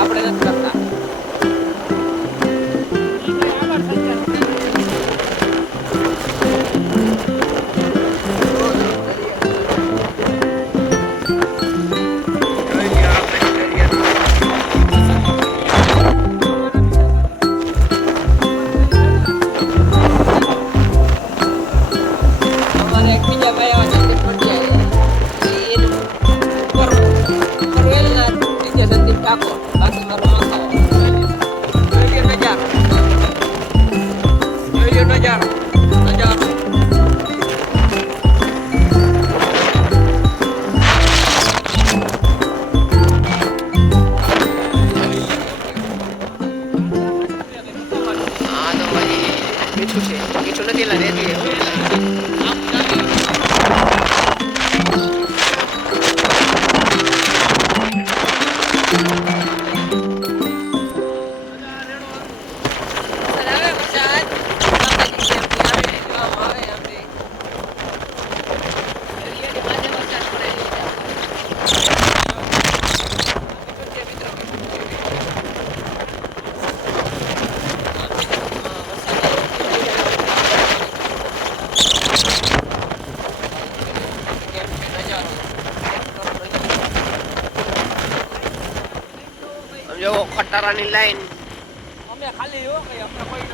આપણે નથી કરતા. જો ખટારાની લાઈન અમે ખાલી હો કઈ અમને કોઈ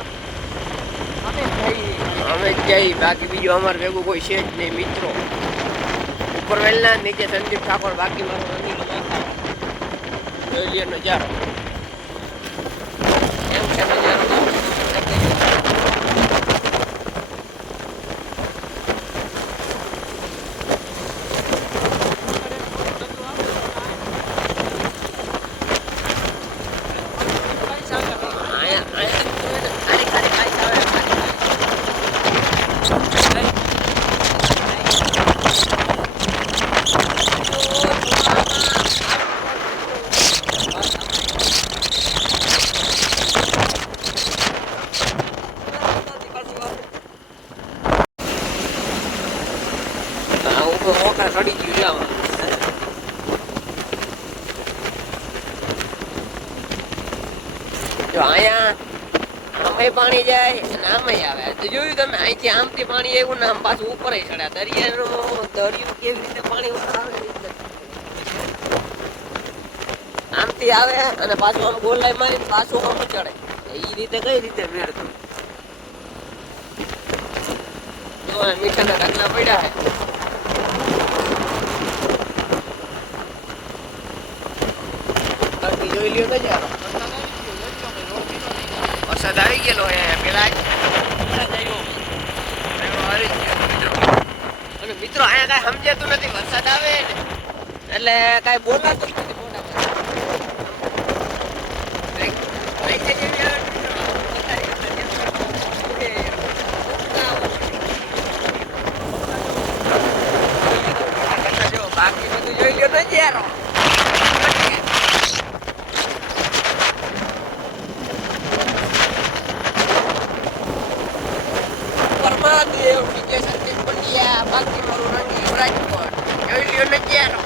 અમે જઈ બાકી બીજું અમારે ભેગું કોઈ છે જ નહીં મિત્રો. ઉપર વેલના નીચે સંદીપ ઠાકોર બાકી મારો અનિલ જોઈ લે નજારો એમ છે નજારો. મોટા ચડી ગયું જો અહીંયા આમે પાણી જાય અને આમે આવે. જોયું તમે અહીંથી આમથી પાણી આવ્યું ને આમ પાછું ઉપર ચડ્યા. દરિયું કેવી રીતે પાણી આવે આમથી આવે અને પાછું આમ ગોલાઈ મારી પાછું આમ ચડે. એ રીતે કઈ રીતે મેળતું જો મીઠાના ઢગલા પડ્યા છે. જોઈ લ્યો નજારો. વરસાદ આવી ગયેલો હે પેલા મિત્રો અહીંયા કઈ સમજાતું નથી. વરસાદ આવે ને એટલે કઈ બોલાતું નથી. બાકી બધું જોઈ લ્યો નજારો. બાકી મારું રંગી રાજકોટ જોઈ લ્યો નજારો.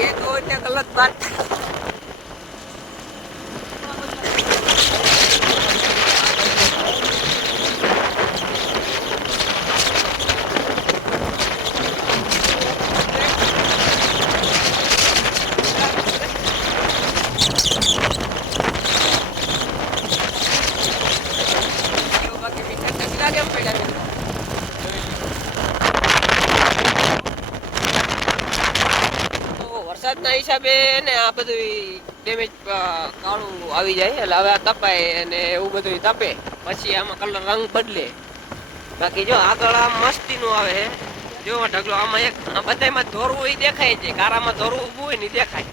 ये तो गलत बात વરસાદના હિસાબે ને આ બધું ડેમેજ કાળું આવી જાય એટલે હવે આ તપાય અને એવું બધું તપે પછી આમાં કલર રંગ બદલે. બાકી જો આગળ આ મસ્તીનું આવે છે જો ઢગલો. આમાં એક બધામાં ધોરવું એ દેખાય છે. કારામાં ધોરવું ઊભું હોય ને દેખાય.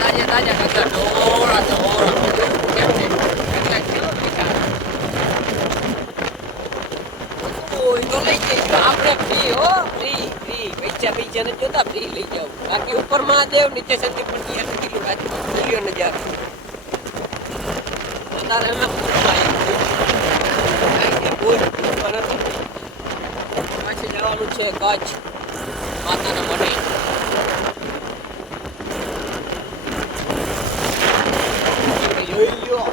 તાજા તાજા બધા ઢોળા ઢોળા કેમ છે એટલે કેવો પૈસા કોઈ તો લઈ જઈશું આપણે ફ્રી હો ફ્રી પૈસા ને જોતા ફ્રી લઈ જાવ બાકી ઉપર મહાદેવ નીચે સંદીપ પટ્ટી એટલે કેટલું બાજુ નજારો તારે એમાં પાછી જવાનું છે કચ્છ માતાના મઢે જોઈ લ્યો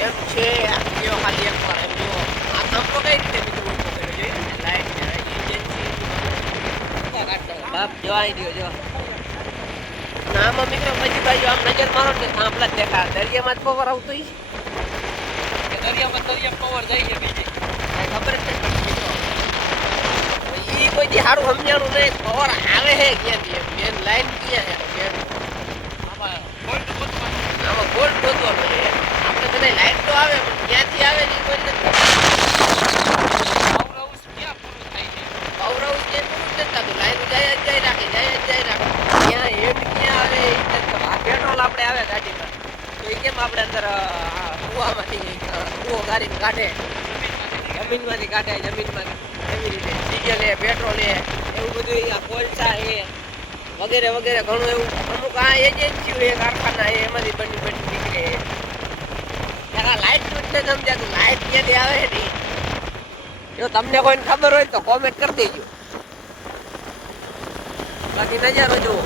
એમ છે ખાલી એક વાર એમ જો આ સંપો કઈ રીતે મિત્રો બાપ જોઈ દો જો નામાં મિત્રો પછી બાજુ આમ નજર મારો ને આંપલા દેખા દરિયામાં જ પવર આવતો ઈ દરિયામાં પવર જાય છે બીજી ખબર જ નથી ઈ કોઈ દી સારું સમજાણું નહીં પવર આવે હે ક્યાંથી મેન લાઈન ક્યાં હે આમાં ગોલ્ડ ગોતવાનો આમાં ગોલ્ડ ગોતવાનો છે આપણે બધા લાઈન તો આવે પણ ક્યાંથી આવે ને કોઈ નથી આવરાઉસ ક્યાં પૂરું થાય છે પૌરવ જે પૂરું જ નથી થતું લાઈન જાય રાખે ત્યાં એન્ડ ક્યાં આવે એ પેટ્રોલ આપણે આવે ગાડીમાં તો એ કેમ આપણે અંદર કુવામાંથી કુવો ગાડીને કાઢે જમીનમાંથી કાઢે જમીનમાં એવી રીતે ડીઝલ એ પેટ્રોલ એ એવું બધું અહીંયા કોલસા એ વગેરે વગેરે ઘણું એવું અમુક આ એજન્સીઓ એ કારખાના એ એમાંથી બની નીકળે ત્યાં લાઇટ નું જ સમજાતું લાઇટ ક્યાંથી આવે નહીં જો તમને કોઈને ખબર હોય તો કોમેન્ટ કરી દેજો બાકી નજારો જુઓ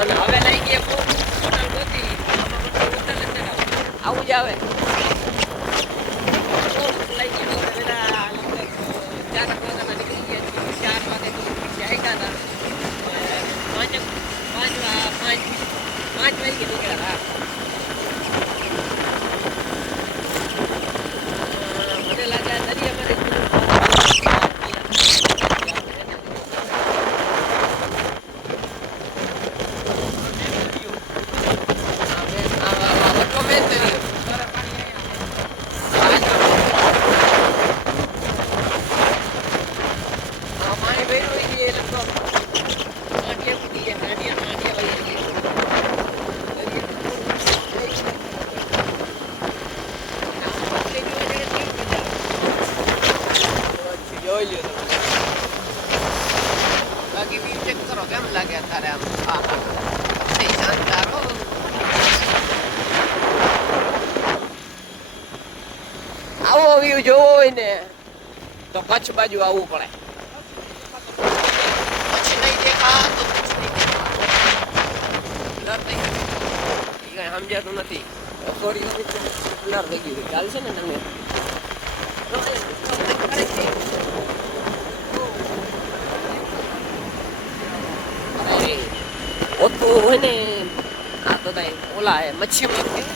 અને હવે લઈ ગયા હોટલ ગોતી આવું જ આવે લઈ ગયો પેલા 4 વાગ્યાના નીકળી ગયા 4 વાગે આવ્યા હતા 5 વાગે નીકળ્યા મને લાગે બાકી વ્યૂ ચેક કરો કેમ લાગે અત્યારે આમ શાનદાર હો આવો વ્યૂ જોવો હોય ને તો કચ્છ બાજુ આવવું પડે કચ્છ નહીં દેખા તો કચ્છ નહીં દેખા બ્લર થઈ ગયું કઈ સમજાતું નથી થોડી બ્લર થઈ ગયું ચાલશે ને તમને ઓતું હોય ને આ તો થાય ઓલા હે મચ્છી માર્કેટ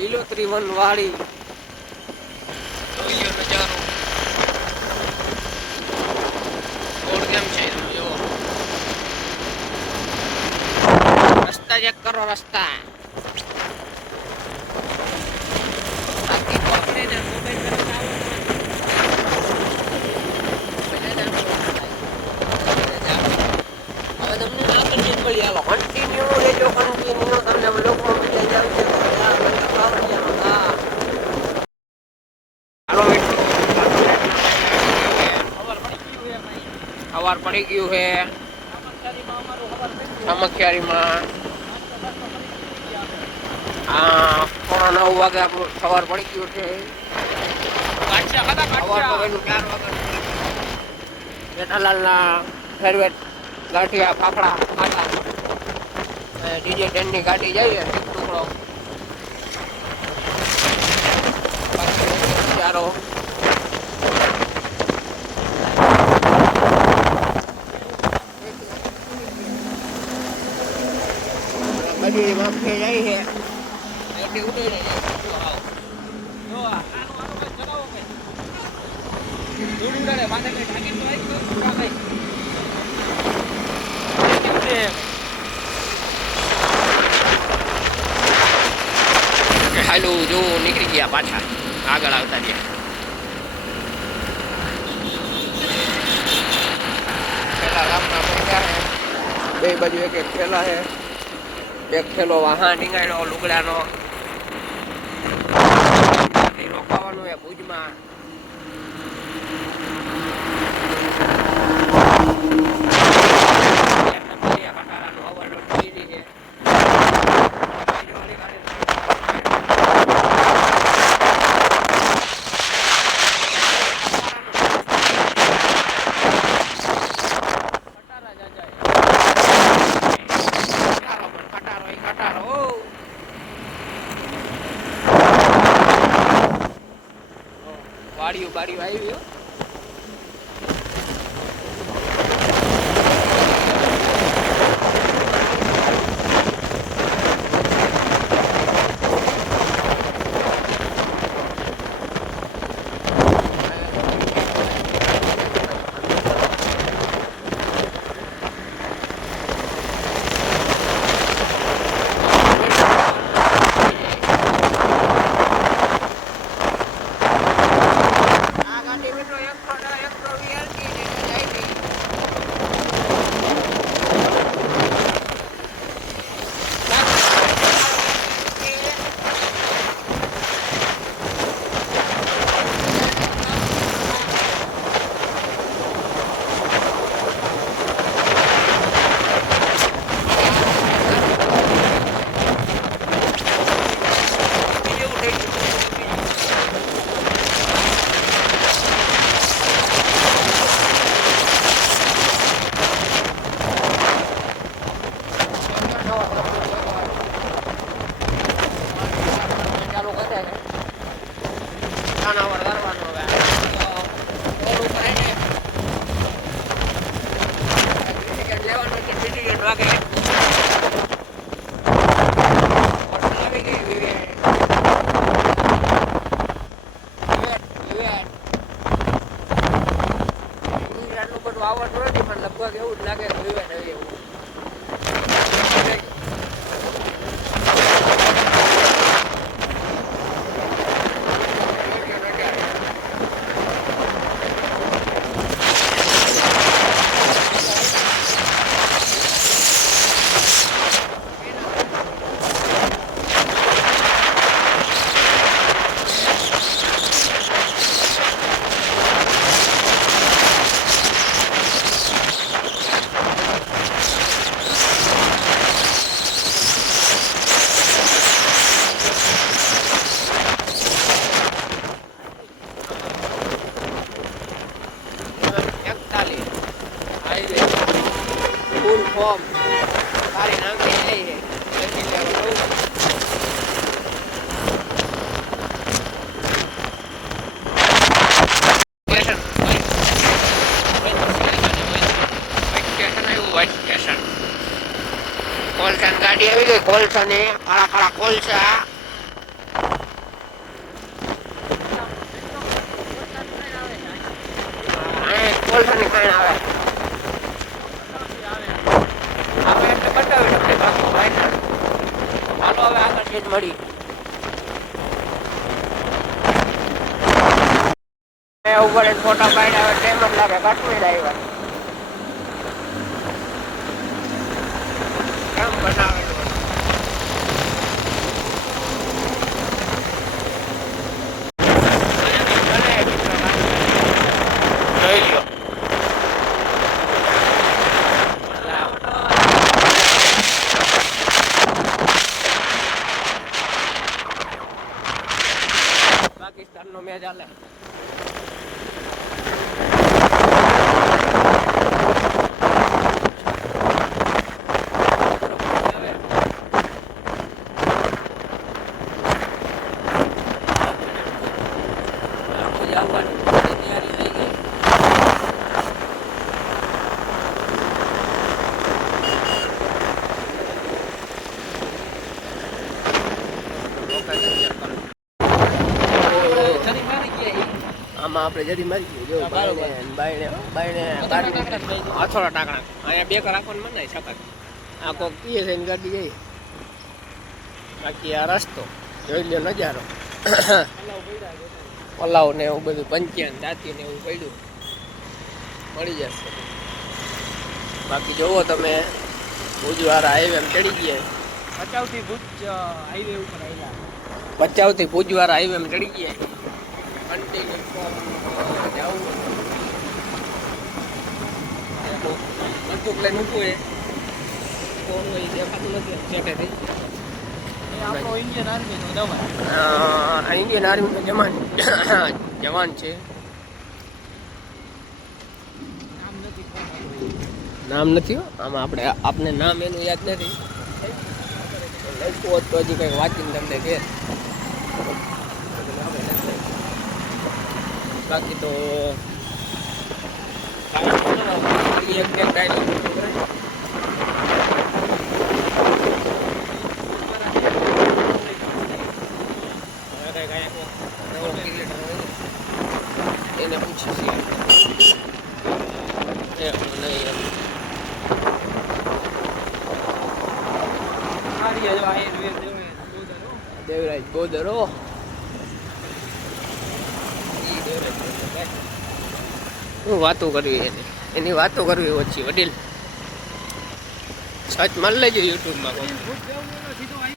લીલોતરી વન વાળી જોઈ નજારો રોડ કેમ છે જો રસ્તા ચેક કરો રસ્તા બાકી તો આપણે ને મોબાઈલ કરતા હવે તમને આ કન્ટિન્યુ મળી આવો કન્ટિન્યુ લેજો કન્ટિન્યુ તમને બ્લોગમાં મળી જાય છે સવાર પડી ગયું છે સામખિયારીમાં 9:30 વાગે આપણું સવાર પડી ગયું છે જેઠાલાલના ફેરવેટ ગાંઠિયા ફાફડા ખાતા ડીજે 10 ની ગાડી જઈએ ટુકડો ધીરે માફી જાય છે એટલી ઉડી રહી છે જો આ આનું કઈ ચલાવો કઈ દૂર ઉડાડે માથે કઈ ઢાંકી તો આવી ગયો કઈ હાલું જો નીકળી ગયા પાછા આગળ આવતા ગયા પેલા રામના પૈસા છે બે બાજુ એક એક થેલા છે એક થેલો વાહન નીકળ્યો લુગડાનો રોકાવાનું છે ભુજમાં બાડીઓ બાડીઓ આવી હો આવવાનું નથી પણ લગભગ એવું જ લાગે એવું ફૂલ ફોર્મ સારી નામની લઈ કોલસા ગાડી આવી ગઈ કોલસા ને કાળા કાળા કોલસા કોલસા ની ખાણ આવે હાલો હવે આગળ જ મળી ઉપર ફોટા પાડ્યા હવે ટેમ જ લાગે કાશ્મીર આવ્યા કેમ બનાવેલું પાકિસ્તાન નો મેચ હાલે આપણે જડી મારી જો હા, બરોબર. બાયણે અથોડા ટાકણા અહીંયા બે રાખવાનું મને સખત આ કોક કીએ છે ગાડી ગઈ બાકી આ રસ્તો જોઈ લ્યો નજારો પલાવ ને એવું બધું પંચિયાન દાંતી ને એવું પડ્યું મળી જશે બાકી જોવો તમે ભુજવાળા હાઈવે ચડી ગયા ભચાઉથી ભુજ હાઈવે ઉપર આવેલા ભચાઉથી ભુજવાળા હાઈવે ચડી ગયા કન્ટિન્યુ જવું બંદૂક લઈને ઊભું એ કોણ હોય દેખાતું નથી ચેટેથી એ આપણો ઇન્ડિયન આર્મીનો જવાન ઇન્ડિયન આર્મીનો જવાન છે નામ નથી ખબર. નામ નથી હો આમાં આપણે નામ એનું યાદ નથી લખ્યું હોત તો હજી કંઈક વાંચીને તમને કે બાકી તો એક ડાયલોગ એને પૂછી છે એમ નહીં એમ સારી હજુ આયુર્વેદ દેવરાજ બોદરો શું વાતો કરવી એની વાતો કરવી ઓછી વડીલ સર્ચ મારી લેજો યુટ્યુબમાં ભુજ જવું સીધો